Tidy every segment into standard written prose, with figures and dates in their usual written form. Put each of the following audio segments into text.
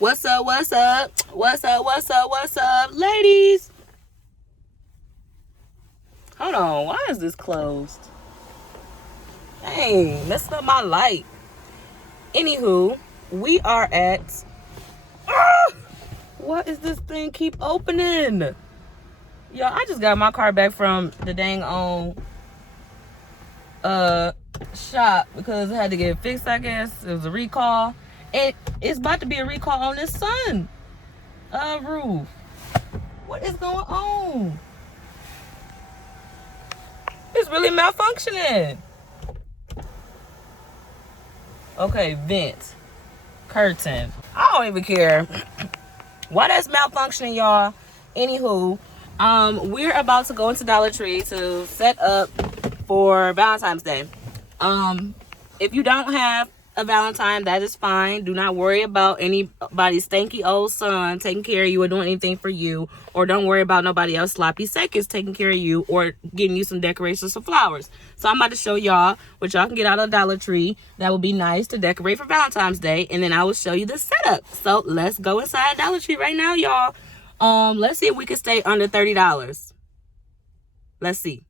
What's up, what's up? What's up, what's up, what's up, ladies? Hold on, why is this closed? Dang, messing up my light. Anywho, we are at... what is this thing keep opening? Yo, I just got my car back from the dang on shop because it had to get fixed, I guess. It was a recall. It's about to be a recall on this sun roof. What is going on? It's really malfunctioning. Okay, vent. Curtain. I don't even care. Why that's malfunctioning, y'all? Anywho, we're about to go into Dollar Tree to set up for Valentine's Day. If you don't have a Valentine, that is fine. Do not worry about anybody's stanky old son taking care of you or doing anything for you, or don't worry about nobody else sloppy seconds taking care of you or getting you some decorations or flowers. So I'm about to show y'all what y'all can get out of Dollar Tree that would be nice to decorate for Valentine's Day, and then I will show you the setup. So let's go inside Dollar Tree right now, y'all. Let's see if we can stay under $30. Let's see.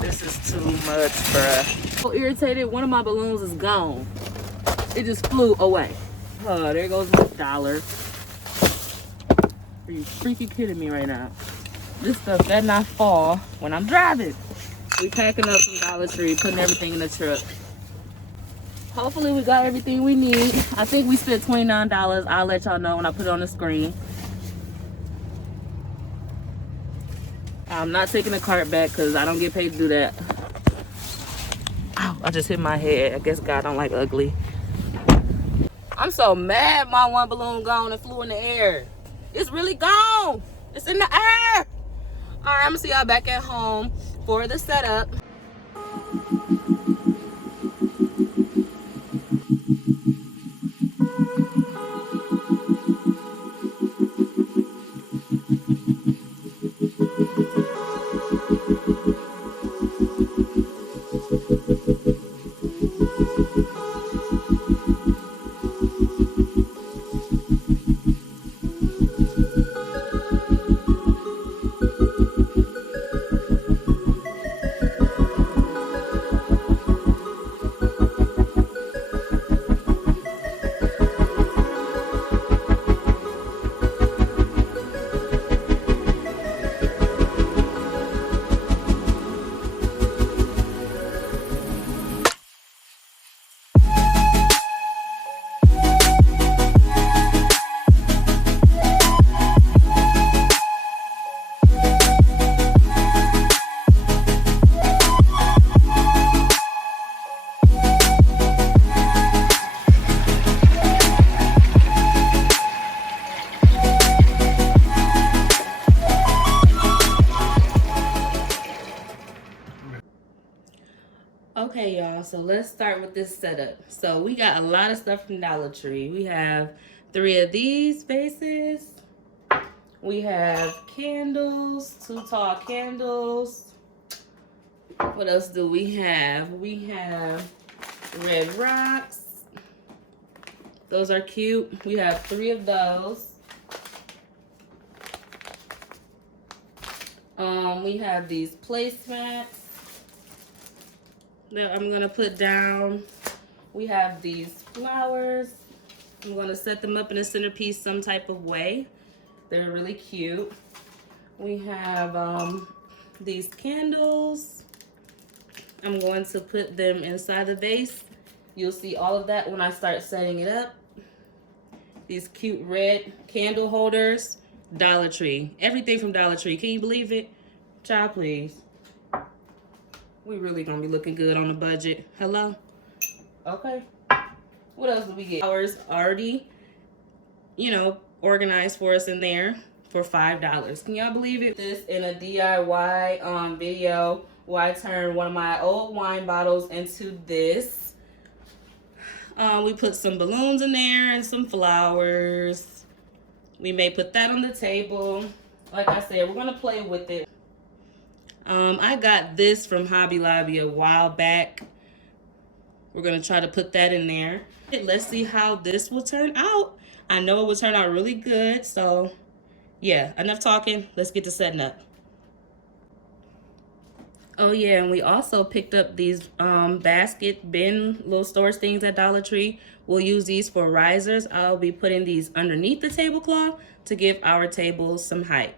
This is too much, bruh. So irritated, one of my balloons is gone. It just flew away. Oh, there goes my $1. Are you freaking kidding me right now? This stuff better not fall when I'm driving. We packing up from Dollar Tree, putting everything in the truck. Hopefully we got everything we need. I think we spent $29. I'll let y'all know when I put it on the screen. I'm not taking the cart back because I don't get paid to do that. Ow, I just hit my head. I guess God don't like ugly. I'm so mad my one balloon gone and flew in the air. It's really gone. It's in the air. All right, I'm gonna see y'all back at home for the setup. Okay, y'all, so let's start with this setup. So we got a lot of stuff from Dollar Tree. We have 3 of these vases. We have candles, 2 tall candles. What else do we have? We have red rocks. Those are cute. We have 3 of those. We have these placemats that I'm gonna put down. We have these flowers. I'm gonna set them up in a centerpiece some type of way. They're really cute. We have these candles. I'm going to put them inside the vase. You'll see all of that when I start setting it up. These cute red candle holders. Dollar Tree. Everything from Dollar Tree. Can you believe it? Child, please. We really gonna be looking good on a budget. Hello? Okay. What else did we get? Flowers already, you know, organized for us in there for $5. Can y'all believe it? This in a DIY video where I turned one of my old wine bottles into this. We put some balloons in there and some flowers. We may put that on the table. Like I said, we're gonna play with it. I got this from Hobby Lobby a while back. We're gonna try to put that in there. Let's see how this will turn out. I know it will turn out really good. So yeah, enough talking. Let's get to setting up. Oh yeah, and we also picked up these basket bin little storage things at Dollar Tree. We'll use these for risers. I'll be putting these underneath the tablecloth to give our table some height.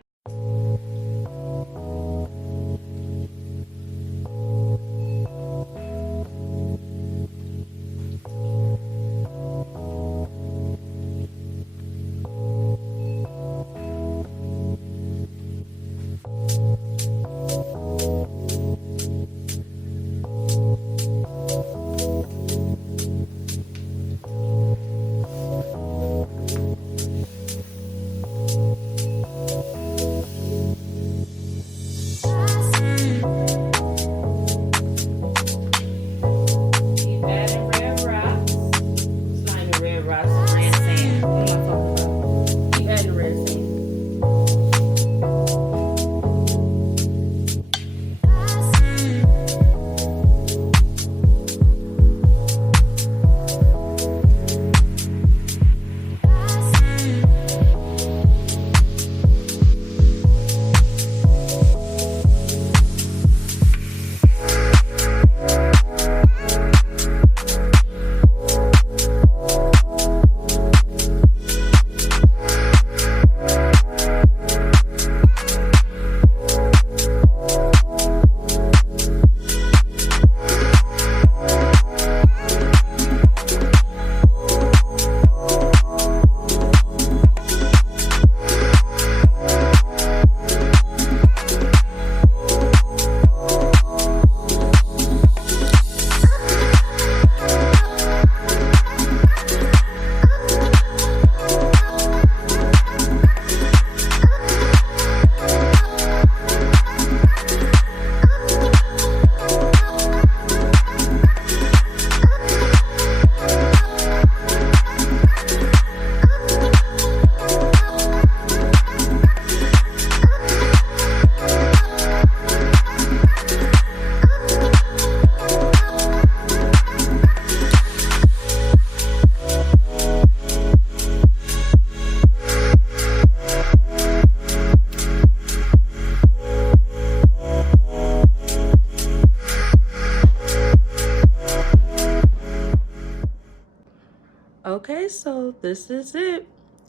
Okay, so this is it.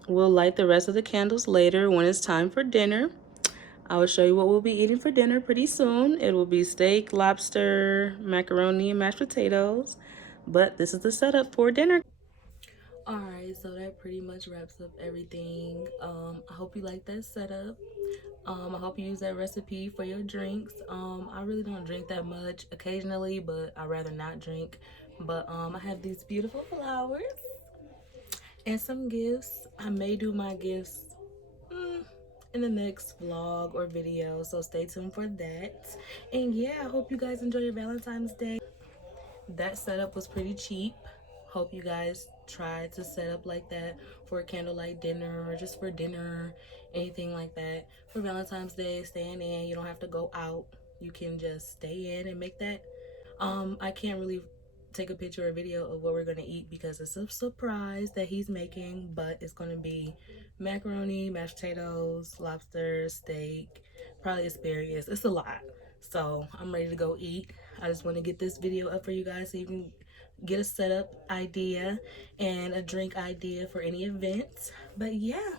We'll light the rest of the candles later when it's time for dinner. I will show you what we'll be eating for dinner pretty soon. It will be steak, lobster, macaroni, and mashed potatoes. But this is the setup for dinner. Alright, so that pretty much wraps up everything. I hope you like that setup. I hope you use that recipe for your drinks. I really don't drink that much occasionally, but I'd rather not drink. But I have these beautiful flowers and some gifts. I may do my gifts in the next vlog or video, so stay tuned for that. And yeah, I hope you guys enjoy your Valentine's Day. That setup was pretty cheap. Hope you guys try to set up like that for a candlelight dinner or just for dinner, anything like that. For Valentine's Day, staying in, you don't have to go out. You can just stay in and make that. I can't really take a picture or video of what we're gonna eat because it's a surprise that he's making, but it's gonna be macaroni, mashed potatoes, lobster, steak, probably asparagus. It's a lot. So I'm ready to go eat. I just want to get this video up for you guys so you can get a setup idea and a drink idea for any events. But yeah,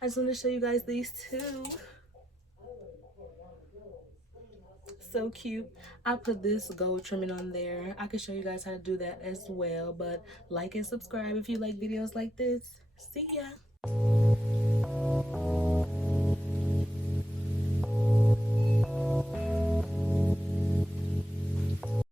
I just want to show you guys these two. so cute. I put this gold trimming on there. I can show you guys how to do that as well, but like and subscribe if you like videos like this. See ya.